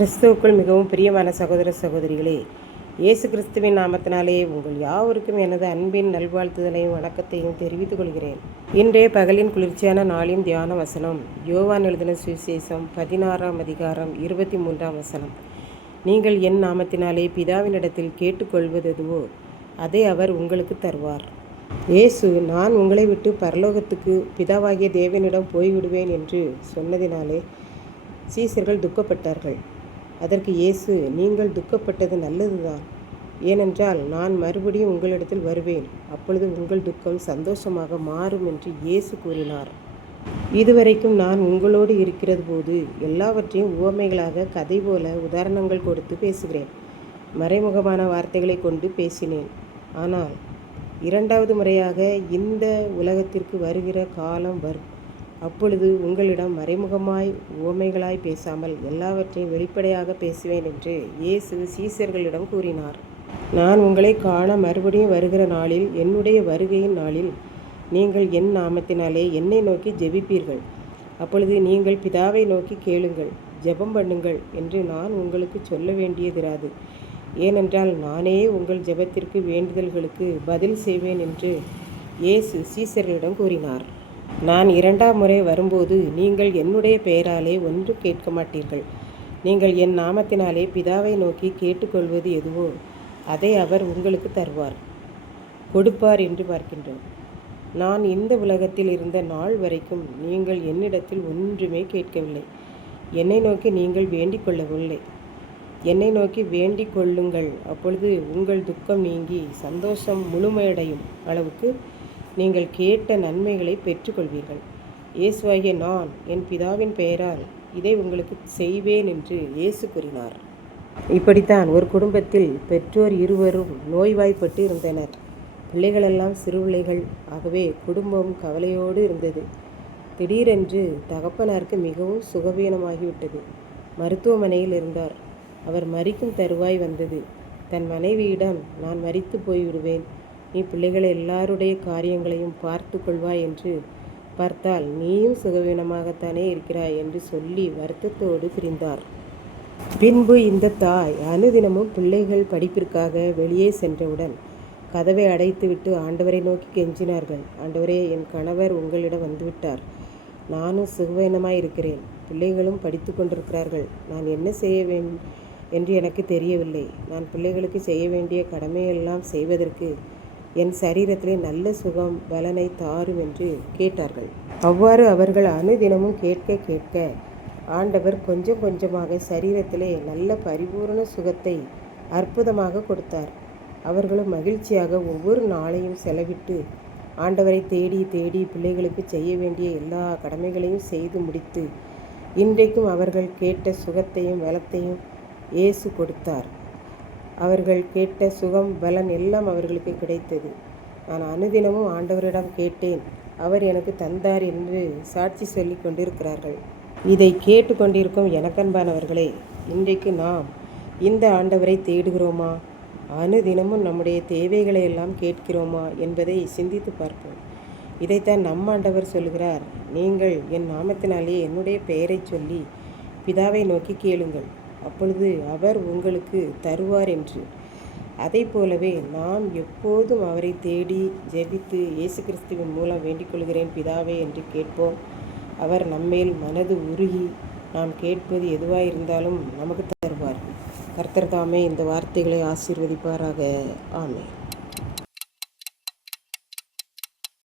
கிறிஸ்துவுக்குள் மிகவும் பிரியமான சகோதர சகோதரிகளே, இயேசு கிறிஸ்துவின் நாமத்தினாலே உங்கள் யாவருக்கும் எனது அன்பின் நல்வாழ்த்துதலையும் வணக்கத்தையும் தெரிவித்துக் கொள்கிறேன். இன்றைய பகலின் குளிர்ச்சியான நாளின் தியான வசனம் யோவான் எழுதின சுவிசேஷம் 16ஆம் அதிகாரம் 23ஆம் வசனம். நீங்கள் என் நாமத்தினாலே பிதாவினிடத்தில் கேட்டுக்கொள்வதுவோ அதை அவர் உங்களுக்கு தருவார். இயேசு, நான் உங்களை விட்டு பரலோகத்துக்கு பிதாவாகிய தேவனிடம் போய்விடுவேன் என்று சொன்னதினாலே சீசர்கள் துக்கப்பட்டார்கள். அதற்கு இயேசு, நீங்கள் துக்கப்பட்டது நல்லதுதான். ஏனென்றால் நான் மறுபடியும் உங்களிடத்தில் வருவேன். அப்பொழுது உங்கள் துக்கம் சந்தோஷமாக மாறும் என்று இயேசு கூறினார். இதுவரைக்கும் நான் உங்களோடு இருக்கிறது போது எல்லாவற்றையும் உவமைகளாக கதை போல உதாரணங்கள் கொடுத்து பேசுகிறேன். மறைமுகமான வார்த்தைகளை கொண்டு பேசினேன். ஆனால் இரண்டாவது முறையாக இந்த உலகத்திற்கு வருகிற காலம் வரும். அப்பொழுது உங்களிடம் மறைமுகமாய் உவமைகளாய் பேசாமல் எல்லாவற்றையும் வெளிப்படையாக பேசுவேன் என்று இயேசு சீசர்களிடம் கூறினார். நான் உங்களை காண மறுபடியும் வருகிற நாளில், என்னுடைய வருகையின் நாளில், நீங்கள் என் நாமத்தினாலே என்னை நோக்கி ஜெபிப்பீர்கள். அப்பொழுது நீங்கள் பிதாவை நோக்கி கேளுங்கள், ஜெபம் பண்ணுங்கள் என்று நான் உங்களுக்கு சொல்ல வேண்டியதிராது. ஏனென்றால் நானே உங்கள் ஜெபத்திற்கு வேண்டுதல்களுக்கு பதில் செய்வேன் என்று இயேசு சீசர்களிடம் கூறினார். நான் இரண்டாம் முறை வரும்போது நீங்கள் என்னுடைய பெயராலே ஒன்றும் கேட்க மாட்டீர்கள். நீங்கள் என் நாமத்தினாலே பிதாவை நோக்கி கேட்டுக்கொள்வது எதுவோ அதை அவர் உங்களுக்கு தருவார், கொடுப்பார் என்று பார்க்கின்றோம். நான் இந்த உலகத்தில் இருந்த நாள் வரைக்கும் நீங்கள் என்னிடத்தில் ஒன்றுமே கேட்கவில்லை. என்னை நோக்கி நீங்கள் வேண்டிக் கொள்ளவில்லை. என்னை நோக்கி வேண்டிக் கொள்ளுங்கள். அப்பொழுது உங்கள் துக்கம் நீங்கி சந்தோஷம் முழுமையடையும் அளவுக்கு நீங்கள் கேட்ட நன்மைகளை பெற்றுக்கொள்வீர்கள். இயேசுவாகிய நான் என் பிதாவின் பெயரால் இதை உங்களுக்கு செய்வேன் என்று இயேசு கூறினார். இப்படித்தான் ஒரு குடும்பத்தில் பெற்றோர் இருவரும் நோய்வாய்ப்பட்டு இருந்தனர். பிள்ளைகளெல்லாம் சிறு பிள்ளைகள். ஆகவே குடும்பம் கவலையோடு இருந்தது. திடீரென்று தகப்பனாருக்கு மிகவும் சுகவீனமாகிவிட்டது. மருத்துவமனையில் இருந்தார். அவர் மரிக்கும் தருவாய் வந்தது. தன் மனைவியிடம், நான் மரித்து போய்விடுவேன், நீ பிள்ளைகளை எல்லாருடைய காரியங்களையும் பார்த்து கொள்வாய் என்று பார்த்தால் நீயும் சுகவீனமாகத்தானே இருக்கிறாய் என்று சொல்லி வருத்தத்தோடு பிரிந்தார். பின்பு இந்த தாய் அனுதினமும் பிள்ளைகள் படிப்பிற்காக வெளியே சென்றவுடன் கதவை அடைத்துவிட்டு ஆண்டவரை நோக்கி கெஞ்சினார்கள். ஆண்டவரே, என் கணவர் உங்களிடம் வந்துவிட்டார். நானும் சுகவீனமாய் இருக்கிறேன். பிள்ளைகளும் படித்து கொண்டிருக்கிறார்கள். நான் என்ன செய்ய வேண்டும் என்று எனக்கு தெரியவில்லை. நான் பிள்ளைகளுக்கு செய்ய வேண்டிய கடமையெல்லாம் செய்வதற்கு என் சரீரத்திலே நல்ல சுகம் பலனை தாரும் என்று கேட்டார்கள். அவ்வாறு அவர்கள் அனுதினமும் கேட்க கேட்க ஆண்டவர் கொஞ்சம் கொஞ்சமாக சரீரத்திலே நல்ல பரிபூரண சுகத்தை அற்புதமாக கொடுத்தார். அவர்களும் மகிழ்ச்சியாக ஒவ்வொரு நாளையும் செலவிட்டு ஆண்டவரை தேடி தேடி பிள்ளைகளுக்கு செய்ய வேண்டிய எல்லா கடமைகளையும் செய்து முடித்து இன்றைக்கும் அவர்கள் கேட்ட சுகத்தையும் பலத்தையும் இயேசு கொடுத்தார். அவர்கள் கேட்ட சுகம் பலன் எல்லாம் அவர்களுக்கு கிடைத்தது. நான் அனுதினமும் ஆண்டவரிடம் கேட்டேன், அவர் எனக்கு தந்தார் என்று சாட்சி சொல்லி கொண்டிருக்கிறார்கள். இதை கேட்டு கொண்டிருக்கும் எனக்கன்பானவர்களே, இன்றைக்கு நாம் இந்த ஆண்டவரை தேடுகிறோமா? அனுதினமும் நம்முடைய தேவைகளை எல்லாம் கேட்கிறோமா என்பதை சிந்தித்து பார்ப்போம். இதைத்தான் நம் ஆண்டவர் சொல்கிறார், நீங்கள் என் நாமத்தினாலே என்னுடைய பெயரை சொல்லி பிதாவை நோக்கி கேளுங்கள், அப்பொழுது அவர் உங்களுக்கு தருவார் என்று. அதை போலவே நாம் எப்போதும் அவரை தேடி ஜெபித்து இயேசு கிறிஸ்துவின் மூலம் வேண்டிக் கொள்கிறேன் பிதாவே என்று கேட்போம். அவர் நம்மேல் மனது உருகி நாம் கேட்பது எதுவாயிருந்தாலும் நமக்கு தருவார். கர்த்தர் தாமே இந்த வார்த்தைகளை ஆசீர்வதிப்பாராக. ஆமென்.